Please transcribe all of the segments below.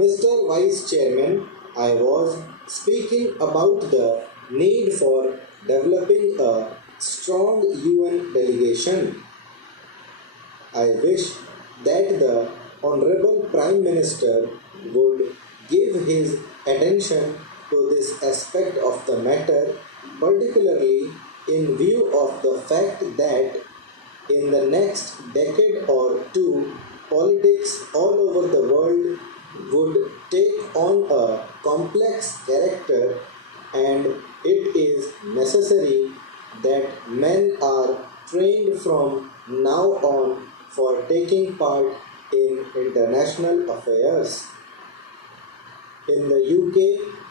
Mr. Vice Chairman, I was speaking about the need for developing a strong UN delegation. I wish that the Honorable Prime Minister would give his attention to this aspect of the matter, particularly in view of the fact that in the next decade or two, politics all over the world would take on a complex character, and it is necessary that men are trained from now on for taking part in international affairs. In the UK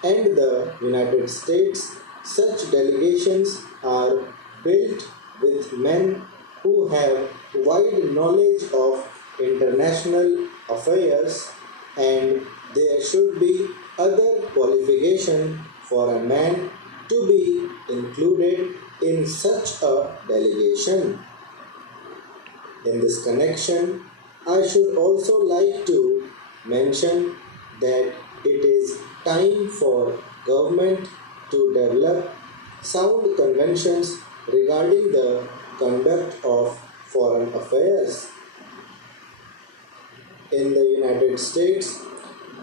and the United States, such delegations are built with men who have wide knowledge of international affairs, and there should be other qualification for a man to be included in such a delegation. In this connection, I should also like to mention that it is time for government to develop sound conventions regarding the conduct of foreign affairs. In the United States,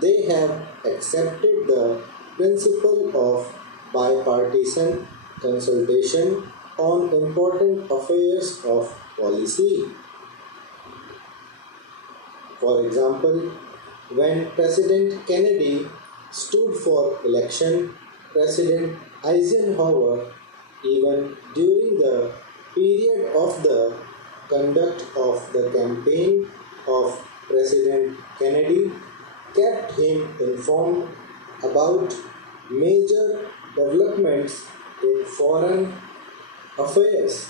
they have accepted the principle of bipartisan consultation on important affairs of policy. For example, when President Kennedy stood for election, President Eisenhower, even during the period of the conduct of the campaign of President Kennedy, kept him informed about major developments in foreign affairs.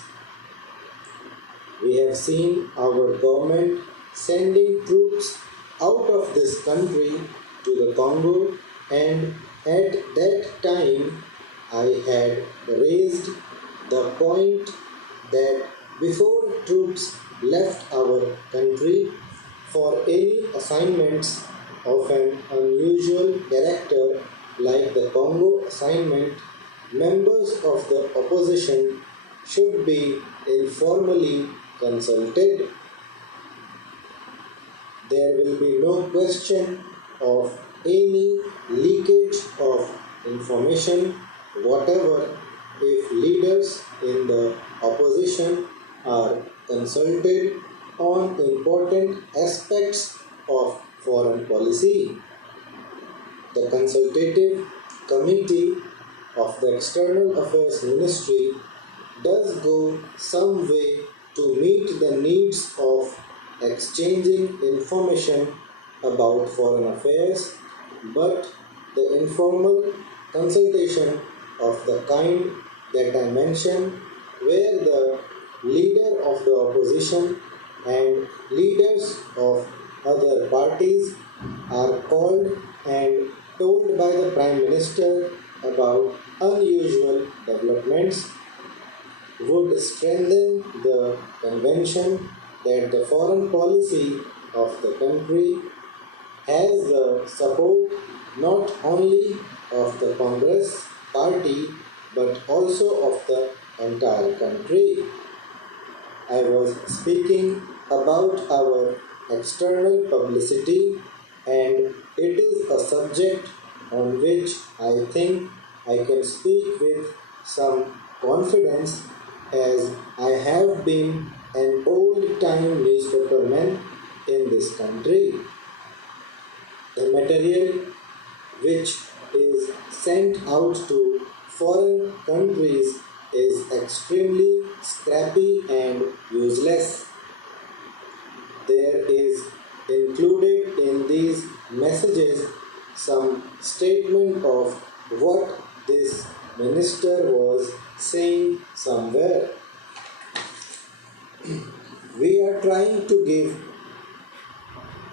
We have seen our government sending troops out of this country to the Congo, and at that time I had raised the point that before troops left our country for any assignments of an unusual character like the Congo assignment, members of the opposition should be informally consulted. There will be no question of any leakage of information whatever if leaders in the opposition are consulted on important aspects of foreign policy. The consultative committee of the External Affairs Ministry does go some way to meet the needs of exchanging information about foreign affairs, but the informal consultation of the kind that I mentioned, where the leader of the opposition and leaders of other parties are called and told by the Prime Minister about unusual developments, would strengthen the convention that the foreign policy of the country has the support not only of the Congress party but also of the entire country. I was speaking about our external publicity, and it is a subject on which I think I can speak with some confidence, as I have been an old-time newspaper man in this country. The material which is sent out to foreign countries is extremely scrappy and useless. There is included in these messages some statement of what this minister was saying somewhere. We are trying to give